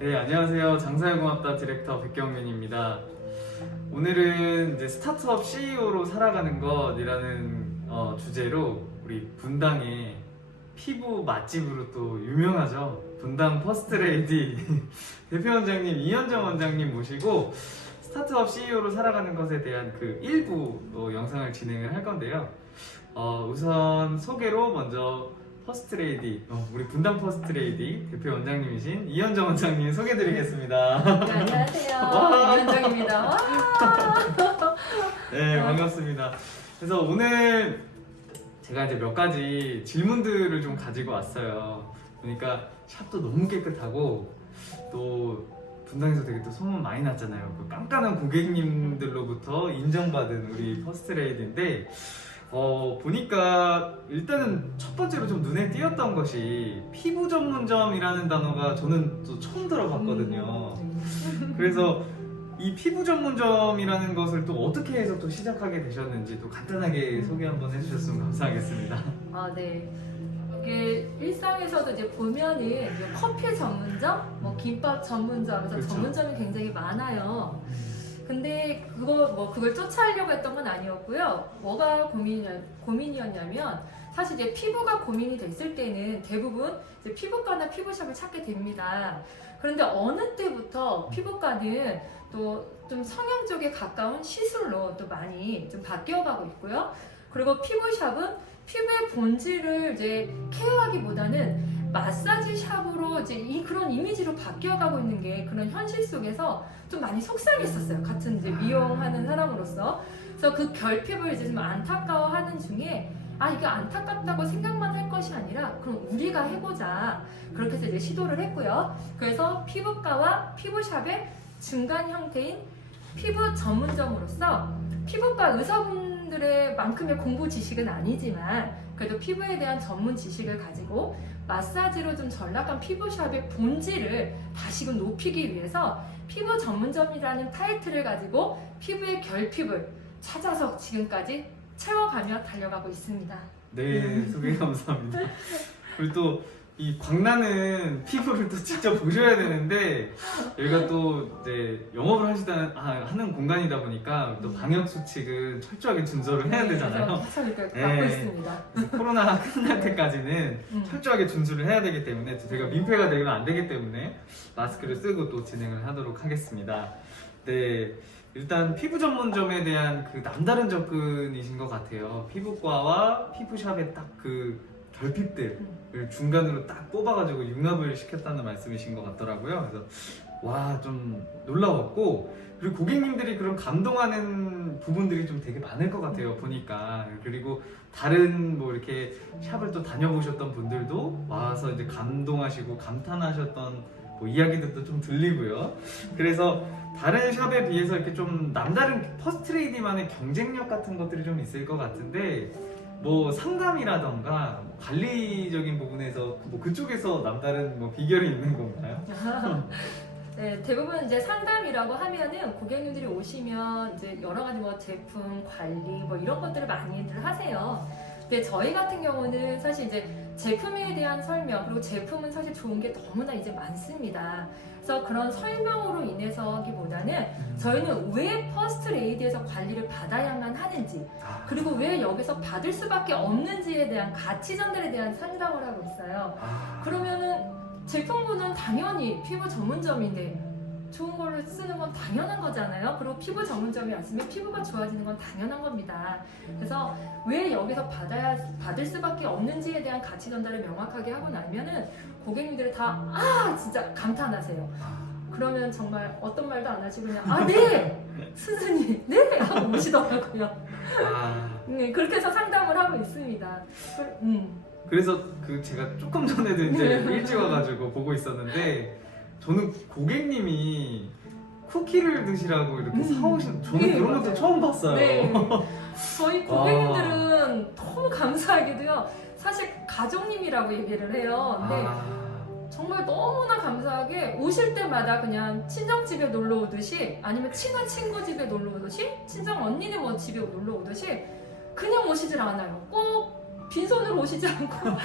네, 안녕하세요. 장사회공업다 디렉터 백경민입니다. 오늘은 이제 스타트업 CEO로 살아가는 것이라는 주제로 우리 분당의 피부 맛집으로 또 유명하죠. 분당 퍼스트레이디 대표원장님 이현정 원장님 모시고 스타트업 CEO로 살아가는 것에 대한 그 일부 영상을 진행을 할 건데요. 우선 소개로 먼저 퍼스트레이디, 우리 분당 퍼스트레이디 대표 원장님이신 이현정 원장님 소개드리겠습니다. 네, 안녕하세요. 와. 이현정입니다. 와. 네, 반갑습니다. 그래서 오늘 제가 이제 몇 가지 질문들을 좀 가지고 왔어요. 보니까 샵도 너무 깨끗하고 또 분당에서 되게 또 소문 많이 났잖아요. 그 깐깐한 고객님들로부터 인정받은 우리 퍼스트레이디인데 보니까 일단은 첫 번째로 좀 눈에 띄었던 것이 피부 전문점이라는 단어가 저는 또 처음 들어봤거든요. 그래서 이 피부 전문점이라는 것을 또 어떻게 해서 또 시작하게 되셨는지 또 간단하게 소개 한번 해주셨으면 감사하겠습니다. 아, 네. 이게 일상에서도 이제 보면은 이제 커피 전문점, 뭐 김밥 전문점, 그래서 그쵸. 전문점이 굉장히 많아요. 근데 그걸 쫓아하려고 했던 건 아니었고요. 뭐가 고민이었냐면 사실 이제 피부가 고민이 됐을 때는 대부분 이제 피부과나 피부샵을 찾게 됩니다. 그런데 어느 때부터 피부과는 또 좀 성형 쪽에 가까운 시술로 또 많이 좀 바뀌어가고 있고요. 그리고 피부샵은 피부의 본질을 이제 케어하기보다는 마사지 샵으로 이제 그런 이미지로 바뀌어가고 있는 게 그런 현실 속에서 좀 많이 속상했었어요. 같은 이제 미용하는 사람으로서. 그래서 그 결핍을 이제 좀 안타까워하는 중에 이게 안타깝다고 생각만 할 것이 아니라 그럼 우리가 해보자. 그렇게 해서 이제 시도를 했고요. 그래서 피부과와 피부샵의 중간 형태인 피부 전문점으로서 피부과 의사분들의 만큼의 공부 지식은 아니지만 그래도 피부에 대한 전문 지식을 가지고 마사지로 좀 전락한 피부샵의 본질을 다시금 높이기 위해서 피부 전문점이라는 타이틀을 가지고 피부의 결핍을 찾아서 지금까지 채워가며 달려가고 있습니다. 네, 소개 감사합니다. 그리고 또 이 광나는 피부를 또 직접 보셔야 되는데 여기가 또 이제 영업을 하는 공간이다 보니까 또 방역 수칙은 철저하게 준수를 해야 되잖아요. 계속 이렇게 네. 갖고 있습니다. 코로나 끝날 때까지는 철저하게 준수를 해야 되기 때문에 제가 민폐가 되면 안 되기 때문에 마스크를 쓰고 또 진행을 하도록 하겠습니다. 네, 일단 피부 전문점에 대한 그 남다른 접근이신 것 같아요. 피부과와 피부샵의 딱 그 결핍들을 중간으로 딱 뽑아가지고 융합을 시켰다는 말씀이신 것 같더라고요. 그래서 와, 좀 놀라웠고, 그리고 고객님들이 그런 감동하는 부분들이 좀 되게 많을 것 같아요, 보니까. 그리고 다른 뭐 이렇게 샵을 또 다녀보셨던 분들도 와서 이제 감동하시고 감탄하셨던 뭐 이야기들도 좀 들리고요. 그래서 다른 샵에 비해서 이렇게 좀 남다른 퍼스트레이디만의 경쟁력 같은 것들이 좀 있을 것 같은데, 뭐 상담이라던가 뭐 관리적인 부분에서 뭐 그쪽에서 남다른 뭐 비결이 있는 건가요? 네, 대부분 이제 상담이라고 하면은 고객님들이 오시면 이제 여러 가지 뭐 제품 관리 뭐 이런 것들을 많이들 하세요. 근데 저희 같은 경우는 사실 이제 제품에 대한 설명, 그리고 제품은 사실 좋은 게 너무나 이제 많습니다. 그래서 그런 설명으로 인해서기보다는 저희는 왜 퍼스트 레이디에서 관리를 받아야만 하는지, 그리고 왜 여기서 받을 수밖에 없는지에 대한 가치 전달에 대한 상담을 하고 있어요. 그러면은 제품군은 당연히 피부 전문점인데 좋은 걸로 쓰는 건 당연한 거잖아요. 그리고 피부 전문점이 왔으면 피부가 좋아지는 건 당연한 겁니다. 그래서 왜 여기서 받을 수밖에 없는지에 대한 가치 전달을 명확하게 하고 나면은 고객님들이 다 진짜 감탄하세요. 그러면 정말 어떤 말도 안 하시고 그냥 네! 스승님! 네! 하고 오시더라고요. 네, 그렇게 해서 상담을 하고 있습니다. 그래서 그 제가 조금 전에도 이제 일찍 와가지고 보고 있었는데 저는 고객님이 쿠키를 드시라고 이렇게 사오신, 저는 그런 것도 맞아요. 처음 봤어요. 네. 저희 고객님들은 너무 감사하게도요. 사실 가족님이라고 얘기를 해요. 근데 정말 너무나 감사하게 오실 때마다 그냥 친정집에 놀러 오듯이 아니면 친한 친구 집에 놀러 오듯이 친정 언니네 뭐 집에 놀러 오듯이 그냥 오시질 않아요. 꼭 빈손으로 오시지 않고 꼭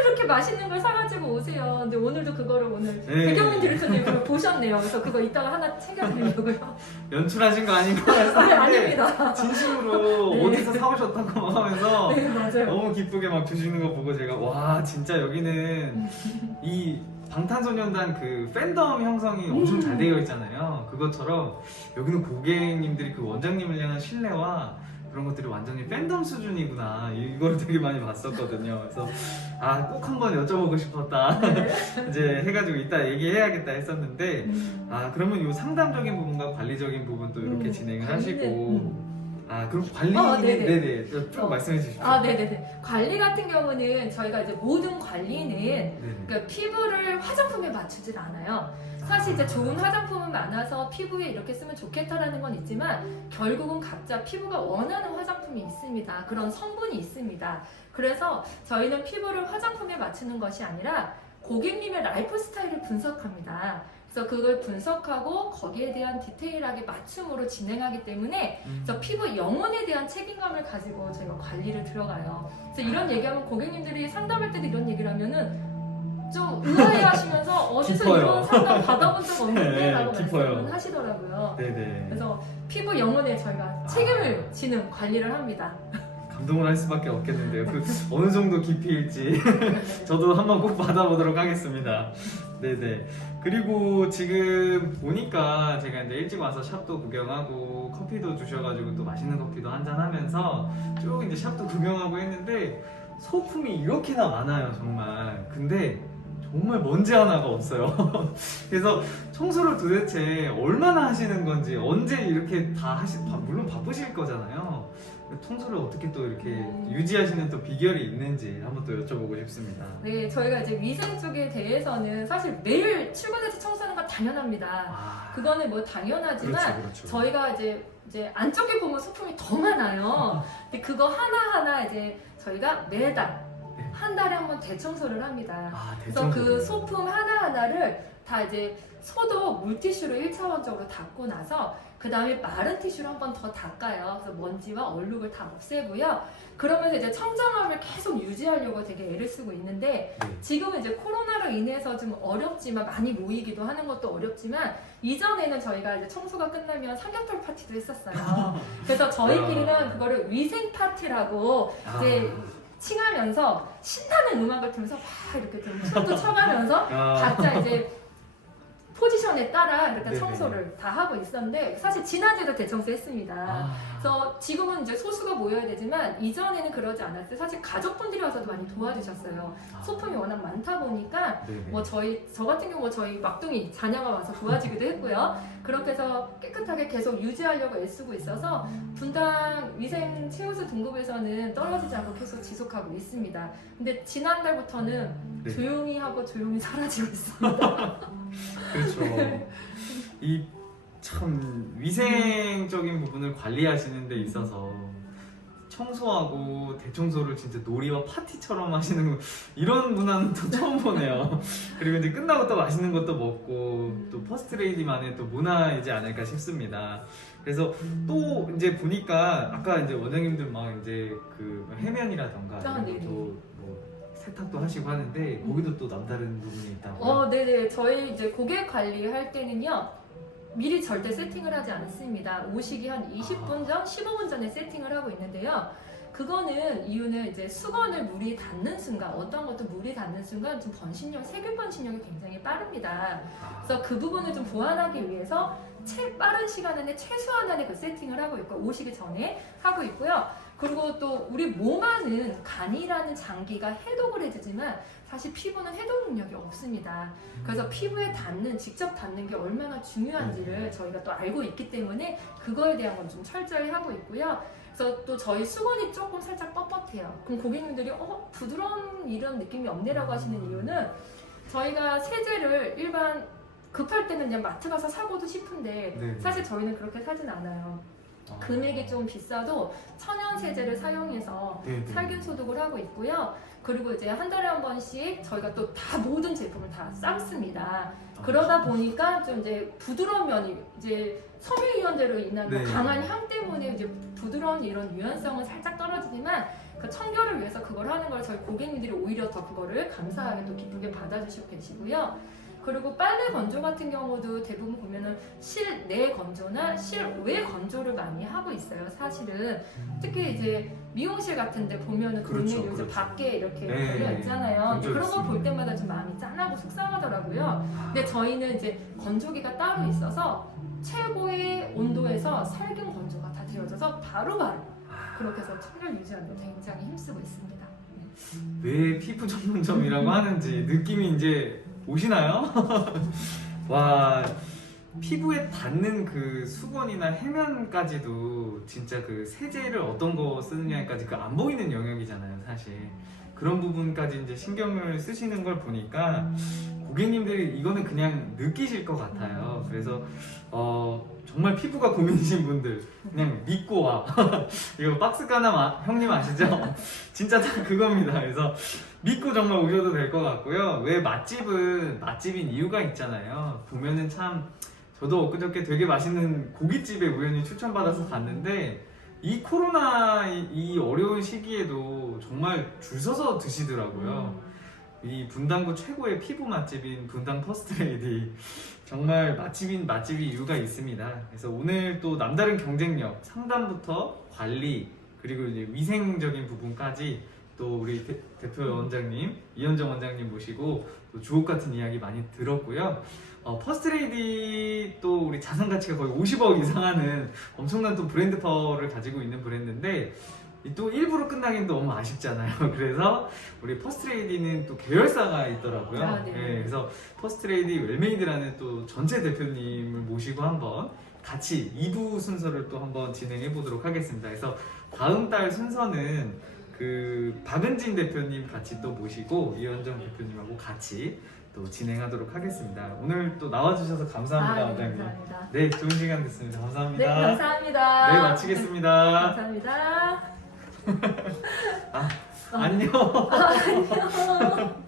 이렇게 맛있는 걸 사가지고 오세요. 근데 오늘도 그거를 오늘 네. 백경민 디렉터님 그걸 보셨네요. 그래서 그거 이따가 하나 챙겨드리려고요. 연출하신 거 아닌가 아니, 했었는데 아닙니다. 진심으로 네. 어디서 사오셨다고 막 하면서 네, 맞아요. 너무 기쁘게 막 주시는 거 보고 제가 와 진짜 여기는 이 방탄소년단 그 팬덤 형성이 엄청 잘 되어 있잖아요. 그것처럼 여기는 고객님들이 그 원장님을 향한 신뢰와 그런 것들이 완전히 팬덤 수준이구나 이거를 되게 많이 봤었거든요. 그래서 아 꼭 한번 여쭤보고 싶었다. 네. 이제 해가지고 이따 얘기해야겠다 했었는데 아 그러면 이 상담적인 부분과 관리적인 부분도 이렇게 진행을 하시고 아 그럼 관리는 네네. 네네 쭉 말씀해 주십시오. 아, 네네네. 관리 같은 경우는 저희가 이제 모든 관리는 네네. 그러니까 피부를 화장품에 맞추질 않아요. 사실 이제 좋은 화장품은 많아서 피부에 이렇게 쓰면 좋겠다라는 건 있지만 결국은 각자 피부가 원하는 화장품이 있습니다. 그런 성분이 있습니다. 그래서 저희는 피부를 화장품에 맞추는 것이 아니라 고객님의 라이프 스타일을 분석합니다. 그래서 그걸 분석하고 거기에 대한 디테일하게 맞춤으로 진행하기 때문에 그래서 피부 영혼에 대한 책임감을 가지고 저희가 관리를 들어가요. 그래서 이런 얘기하면 고객님들이 상담할 때도 이런 얘기를 하면은 좀 의아해 하시면서 어디서 깊어요. 이런 상담 받아본 적 없는데 네, 라고 깊어요. 말씀을 하시더라고요. 네네. 그래서 피부 영혼에 저희가 책임을 지는 관리를 합니다. 감동을 할 수밖에 없겠는데요. 그 어느 정도 깊이일지 저도 한번 꼭 받아보도록 하겠습니다. 네네. 그리고 지금 보니까 제가 이제 일찍 와서 샵도 구경하고 커피도 주셔가지고 또 맛있는 커피도 한잔 하면서 쭉 이제 샵도 구경하고 했는데 소품이 이렇게나 많아요, 정말. 근데 정말 먼지 하나가 없어요. 그래서 청소를 도대체 얼마나 하시는 건지 언제 이렇게 다 물론 바쁘실 거잖아요. 청소를 어떻게 또 이렇게 유지하시는 또 비결이 있는지 한번 또 여쭤보고 싶습니다. 네, 저희가 이제 위생 쪽에 대해서는 사실 매일 출근해서 청소하는 건 당연합니다. 아, 그거는 뭐 당연하지만 그렇죠. 저희가 이제 안쪽에 보면 소품이 더 많아요. 근데 그거 하나하나 이제 저희가 매달 네. 한 달에 한 번 대청소를 합니다. 아, 그래서 그 소품 하나하나를 다 이제 소독 물티슈로 1차원적으로 닦고 나서 그 다음에 마른 티슈로 한 번 더 닦아요. 그래서 먼지와 얼룩을 다 없애고요. 그러면서 이제 청정함을 계속 유지하려고 되게 애를 쓰고 있는데 네. 지금은 이제 코로나로 인해서 좀 어렵지만 많이 모이기도 하는 것도 어렵지만 이전에는 저희가 이제 청소가 끝나면 삼겹살 파티도 했었어요. 그래서 저희끼리는 그거를 위생 파티라고 이제 칭하면서 신나는 음악을 들으면서 막 이렇게 좀 춤도 춰가면서 각자 이제 포지션에 따라 이렇게 네네. 청소를 다 하고 있었는데 사실 지난주에도 대청소했습니다. 아, 그래서 지금은 이제 소수가 모여야 되지만 이전에는 그러지 않았어요. 사실 가족분들이 와서도 많이 도와주셨어요. 소품이 워낙 많다 보니까 네네. 뭐 저 같은 경우 저희 막둥이 자녀가 와서 도와주기도 했고요. 그렇게 해서 깨끗하게 계속 유지하려고 애쓰고 있어서 분당 위생 최우수 등급에서는 떨어지지 않고 계속 지속하고 있습니다. 근데 지난달부터는 네. 조용히 하고 조용히 사라지고 있습니다. 그렇죠. 이 참 위생적인 부분을 관리하시는 데 있어서 청소하고 대청소를 진짜 놀이와 파티처럼 하시는 거, 이런 문화는 또 처음 보네요. 그리고 이제 끝나고 또 맛있는 것도 먹고 또 퍼스트 레이디만의 또 문화이지 않을까 싶습니다. 그래서 또 이제 보니까 아까 이제 원장님들 막 이제 그 해면이라던가 이런 네네. 것도 뭐 세탁도 하시고 하는데 거기도 또 남다른 부분이 있다고요? 네네. 저희 이제 고객 관리할 때는요. 미리 절대 세팅을 하지 않습니다. 오시기 한 20분 전, 15분 전에 세팅을 하고 있는데요. 그거는 이유는 이제 수건을 물이 닿는 순간, 어떤 것도 물이 닿는 순간 좀 번식력, 세균 번식력이 굉장히 빠릅니다. 그래서 그 부분을 좀 보완하기 위해서 빠른 시간 안에 최소한 안에 그 세팅을 하고 있고 오시기 전에 하고 있고요. 그리고 또 우리 몸 안은 간이라는 장기가 해독을 해주지만 사실 피부는 해독 능력이 없습니다. 그래서 피부에 직접 닿는 게 얼마나 중요한지를 저희가 또 알고 있기 때문에 그거에 대한 건 좀 철저히 하고 있고요. 그래서 또 저희 수건이 조금 살짝 뻣뻣해요. 그럼 고객님들이 부드러운 이런 느낌이 없네라고 하시는 이유는 저희가 세제를 일반 급할 때는 그냥 마트 가서 사고도 싶은데 네네. 사실 저희는 그렇게 사진 않아요. 금액이 좀 비싸도 천연 세제를 사용해서 네네. 살균 소독을 하고 있고요. 그리고 이제 한 달에 한 번씩 저희가 또 다 모든 제품을 다 삶습니다. 그러다 보니까 좀 이제 부드러운 면이 이제 섬유유연제로 인한 뭐 네. 강한 향 때문에 이제 부드러운 이런 유연성은 살짝 떨어지지만 그 청결을 위해서 그걸 하는 걸 저희 고객님들이 오히려 더 그거를 감사하게 또 기쁘게 받아주시고 계시고요. 그리고 빨래 건조 같은 경우도 대부분 보면은 실내 건조나 실외 건조를 많이 하고 있어요. 사실은 특히 이제 미용실 같은데 보면은 그렇죠, 고객님 요새 그렇죠. 밖에 이렇게 네, 걸려 있잖아요. 건조를 그런 거 볼 쓰는. 때마다 좀 마음이 짠하고 속상하더라고요. 근데 저희는 이제 건조기가 따로 있어서 최고의 온도에서 살균 건조가 다 되어져서 바로바로 그렇게 해서 청결 유지하는 데 굉장히 힘쓰고 있습니다. 왜 피부 전문점이라고 하는지 느낌이 이제 오시나요? 와, 피부에 닿는 그 수건이나 해면까지도 진짜 그 세제를 어떤 거 쓰느냐까지 그 안 보이는 영역이잖아요, 사실. 그런 부분까지 이제 신경을 쓰시는 걸 보니까 고객님들이 이거는 그냥 느끼실 것 같아요. 그래서 정말 피부가 고민이신 분들 그냥 믿고 와. 이거 박스 까나 형님 아시죠? 진짜 딱 그겁니다. 그래서 믿고 정말 오셔도 될 것 같고요. 왜 맛집은 맛집인 이유가 있잖아요. 보면은 참 저도 엊그저께 되게 맛있는 고깃집에 우연히 추천받아서 갔는데 이 코로나 이 어려운 시기에도 정말 줄 서서 드시더라고요. 이 분당구 최고의 피부 맛집인 분당 퍼스트레이디 정말 맛집인 맛집이 이유가 있습니다. 그래서 오늘 또 남다른 경쟁력 상담부터 관리 그리고 이제 위생적인 부분까지 또 우리 대표 원장님 이현정 원장님 모시고 또 주옥 같은 이야기 많이 들었고요. 퍼스트레이디 또 우리 자산 가치가 거의 50억 이상 하는 엄청난 또 브랜드 파워를 가지고 있는 브랜드인데 또 1부로 끝나긴 너무 아쉽잖아요. 그래서 우리 퍼스트레이디는 또 계열사가 있더라고요. 아, 네. 그래서 퍼스트레이디 웰메이드라는 또 전체 대표님을 모시고 한번 같이 2부 순서를 또 한번 진행해 보도록 하겠습니다. 그래서 다음 달 순서는 그 박은진 대표님 같이 또 모시고 이현정 대표님하고 같이 또 진행하도록 하겠습니다. 오늘 또 나와주셔서 감사합니다, 네, 원장님. 감사합니다. 네, 좋은 시간 됐습니다. 감사합니다. 네, 감사합니다. 네, 마치겠습니다. 감사합니다. 안녕. 안녕.